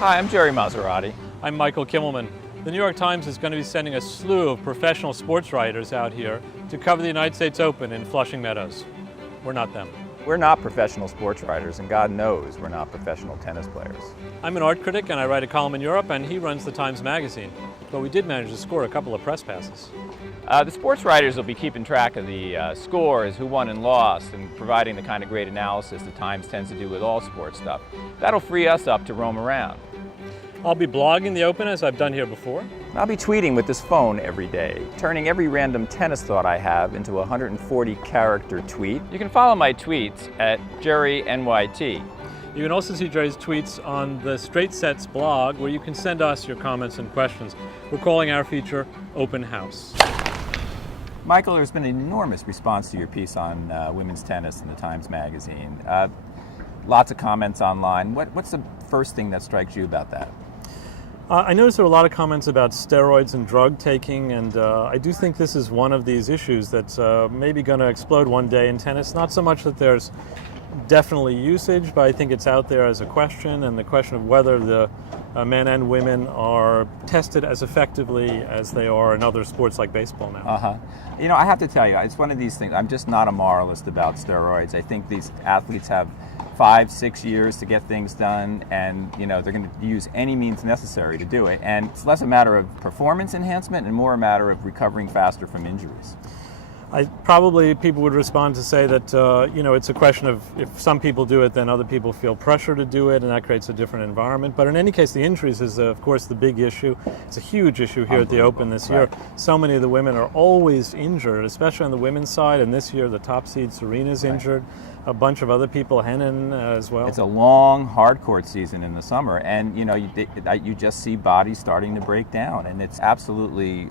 Hi, I'm Jerry Maserati. I'm Michael Kimmelman. The New York Times is going to be sending a slew of professional sports writers out here to cover the United States Open in Flushing Meadows. We're not them. We're not professional sports writers, and God knows we're not professional tennis players. I'm an art critic and I write a column in Europe, and he runs the Times Magazine. But we did manage to score a couple of press passes. The sports writers will be keeping track of the scores, who won and lost, and providing the kind of great analysis the Times tends to do with all sports stuff. That'll free us up to roam around. I'll be blogging the Open as I've done here before. I'll be tweeting with this phone every day, turning every random tennis thought I have into a 140-character tweet. You can follow my tweets at JerryNYT. You can also see Jerry's tweets on the Straight Sets blog, where you can send us your comments and questions. We're calling our feature Open House. Michael, there's been an enormous response to your piece on women's tennis in the Times Magazine. Lots of comments online. What's the first thing that strikes you about that? I noticed there were a lot of comments about steroids and drug taking, and I do think this is one of these issues that's maybe going to explode one day in tennis. Not so much that there's definitely usage, but I think it's out there as a question, and the question of whether the men and women are tested as effectively as they are in other sports like baseball now. You know, I have to tell you, it's one of these things. I'm just not a moralist about steroids. I think these athletes have 5-6 years to get things done, and you know they're going to use any means necessary to do it. And it's less a matter of performance enhancement and more a matter of recovering faster from injuries. Probably people would respond to say that you know, it's a question of if some people do it, then other people feel pressure to do it, and that creates a different environment. But in any case, the injuries is of course the big issue. It's a huge issue here at the Open this year. So many of the women are always injured, especially on the women's side. And this year, the top seed Serena's injured. A bunch of other people, Henin as well. It's a long, hard court season in the summer, and you know you just see bodies starting to break down, and it's absolutely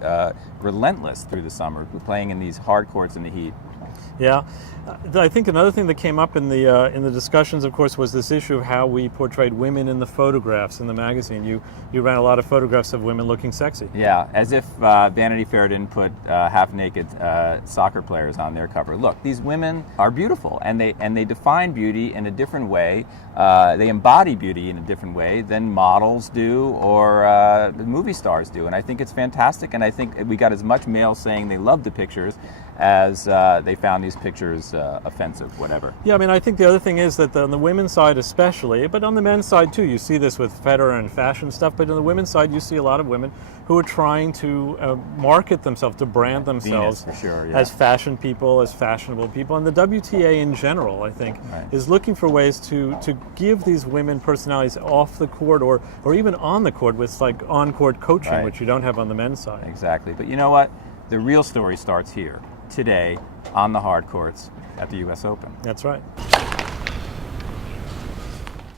relentless through the summer, playing in these hard courts in the heat. Yeah, I think another thing that came up in the discussions, of course, was this issue of how we portrayed women in the photographs in the magazine. You ran a lot of photographs of women looking sexy. Yeah, as if Vanity Fair didn't put half-naked soccer players on their cover. Look, these women are beautiful, and they define beauty in a different way. They embody beauty in a different way than models do or movie stars do, and I think it's fantastic. And I think we got as much mail saying they loved the pictures as they found these pictures offensive, whatever. Yeah, I mean, I think the other thing is that on the women's side especially, but on the men's side too, you see this with Federer and fashion stuff, but on the women's side you see a lot of women who are trying to market themselves, to brand themselves Venus, for sure, as fashion people, as fashionable people. And the WTA in general, I think, is looking for ways to give these women personalities off the court or even on the court with like on-court coaching, which you don't have on the men's side. Exactly. But you know what? The real story starts here, today, on the hard courts at the U.S. Open. That's right.